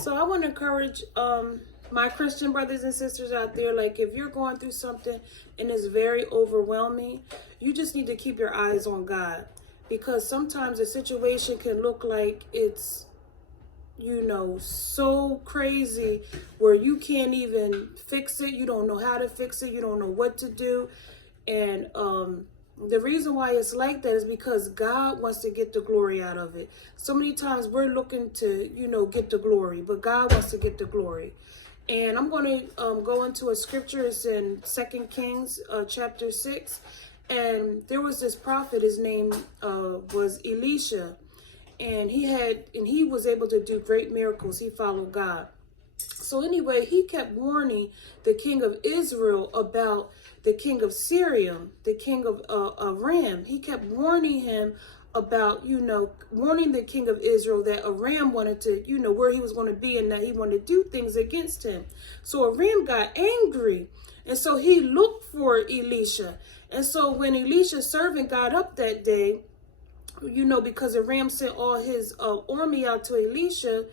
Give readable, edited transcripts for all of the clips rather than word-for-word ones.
So I want to encourage my Christian brothers and sisters out there, like if you're going through something and it's very overwhelming, you just need to keep your eyes on God, because sometimes a situation can look like it's, so crazy where you can't even fix it. You don't know how to fix it. You don't know what to do. And the reason why it's like that is because God wants to get the glory out of it. So many times we're looking to, get the glory, but God wants to get the glory. And I'm going to go into a scripture. It's in 2 Kings chapter 6. And there was this prophet. His name was Elisha. And he was able to do great miracles. He followed God. So anyway, he kept warning the king of Israel about the king of Syria, the king of Aram. He kept warning him about, warning the king of Israel that Aram wanted to, where he was going to be, and that he wanted to do things against him. So Aram got angry. And so he looked for Elisha. And so when Elisha's servant got up that day, because Aram sent all his army out to Elisha,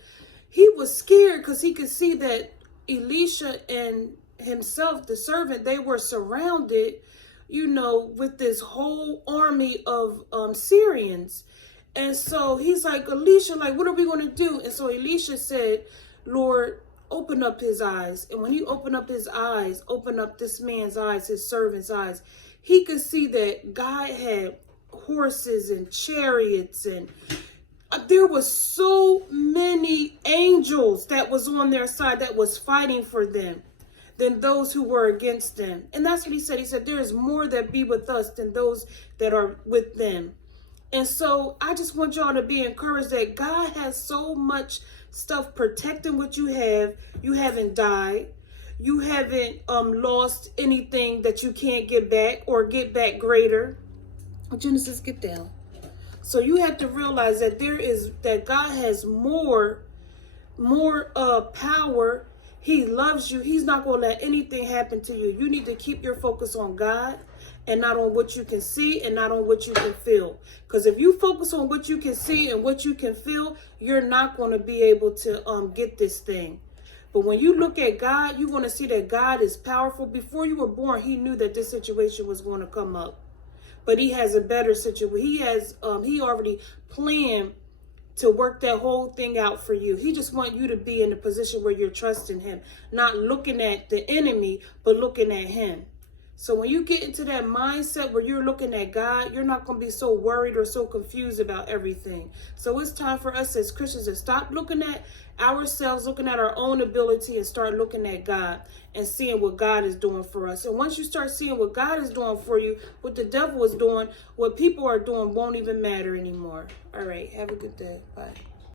he was scared because he could see that Elisha and himself, the servant, they were surrounded, with this whole army of Syrians. And so he's like, Elisha, what are we going to do? And so Elisha said, Lord, open up his eyes. And when he opened up his eyes, open up this man's eyes, his servant's eyes, he could see that God had horses and chariots, and there was so many angels that was on their side that was fighting for them than those who were against them. And that's what he said. He said, there is more that be with us than those that are with them. And so I just want y'all to be encouraged that God has so much stuff protecting what you have. You haven't died. You haven't lost anything that you can't get back or get back greater. Genesis, get down. So you have to realize that God has more power. He loves you. He's not going to let anything happen to you. You need to keep your focus on God and not on what you can see and not on what you can feel. Because if you focus on what you can see and what you can feel, you're not going to be able to get this thing. But when you look at God, you're going to see that God is powerful. Before you were born, he knew that this situation was going to come up. But he has a better situation. He already planned to work that whole thing out for you. He just wants you to be in a position where you're trusting him, not looking at the enemy, but looking at him. So when you get into that mindset where you're looking at God, you're not going to be so worried or so confused about everything. So it's time for us as Christians to stop looking at ourselves, looking at our own ability, and start looking at God and seeing what God is doing for us. And once you start seeing what God is doing for you, what the devil is doing, what people are doing won't even matter anymore. All right. Have a good day. Bye.